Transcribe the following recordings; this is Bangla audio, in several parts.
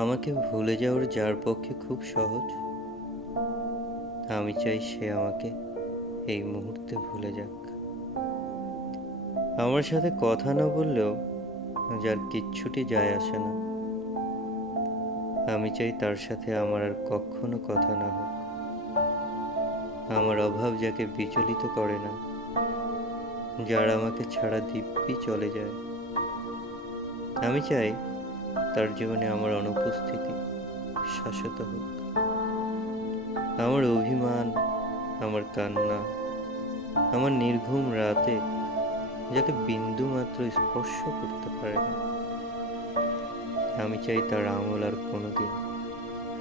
আমাকে ভুলে যাওয়ার যার পক্ষে খুব সহজ, আমি চাই সে আমাকে এই মুহূর্তে ভুলে যাক। আমার সাথে কথা না বললেও যার কিচ্ছুটি যায় আসে না, আমি চাই তার সাথে আমার আর কখনো কথা না হোক। আমার অভাব যাকে বিচলিত করে না, যার আমাকে ছাড়া দিব্যি চলে যায়, আমি চাই তার জীবনে আমার অনুপস্থিতি শাশ্বত হোক। আমার অভিমান, আমার কান্না, আমার নির্ঘুম রাতে যাকে বিন্দু মাত্র স্পর্শ করতে পারে না, আমি চাই তার আঙুল আর কোনোদিন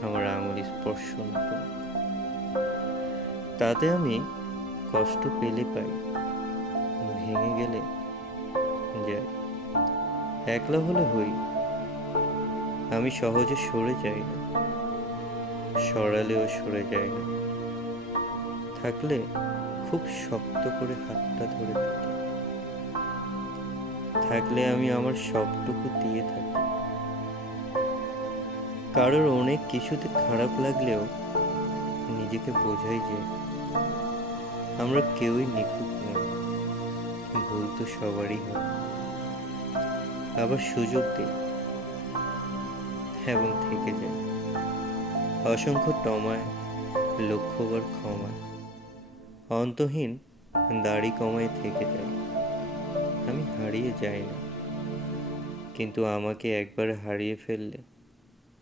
আমার আঙুল স্পর্শ না করুক। তাতে আমি কষ্ট পেলে পাই, ভেঙে গেলে যাই, একলা হলে হই। আমি সহজে সরে যাই না, সরালেও সরে যাই না, থাকলে খুব শক্ত করে হাতটা ধরে থাকি, থাকলে আমি আমার সবটুকু দিয়ে থাকি। কারোর অনেক কিছুতে খারাপ লাগলেও নিজেকে বোঝাই যে আমরা কেউই নিখুঁত নই, ভুল তো সবারই হয়। আবার সুযোগ দিই এবং থেকে যায়, অসংখ্য টমায়, লক্ষ্যবার ক্ষমায়, অন্তহীন দাড়ি কমায় থেকে যায়। আমি হারিয়ে যাই না, কিন্তু আমাকে একবার হারিয়ে ফেললে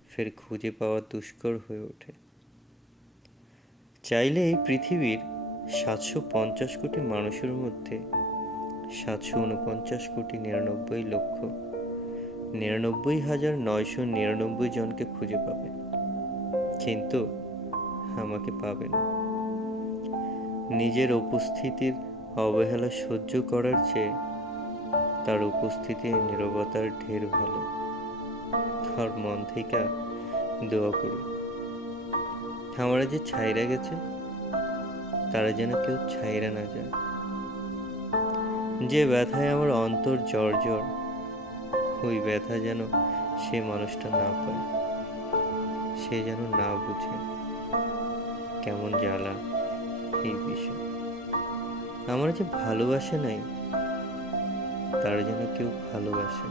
ফের খুঁজে পাওয়া দুষ্কর হয়ে ওঠে। চাইলে এই পৃথিবীর ৭৫০ কোটি মানুষের মধ্যে ৭৪৯,৯৯,৯৯,৯৯ জনকে খুঁজে পাবে, কিন্তু আমাকে পাবে না। নিজের উপস্থিতির অবহেলা সহ্য করার চেয়ে তার উপস্থিতির নীরবতার ঢের ভালো। আর মন থেকে দোয়া করি আমরা যে ছাইরা গেছে তারা যেন কেউ ছাইরা না যায়। যে ব্যথায় আমার অন্তর জর্জর, ওই ব্যথা যেন সে মানুষটা না পায়, সে যেন না বুঝে কেমন জ্বালা এই বিষয়। আমার যে ভালোবাসে নাই, তারা যেন কেউ ভালোবাসে।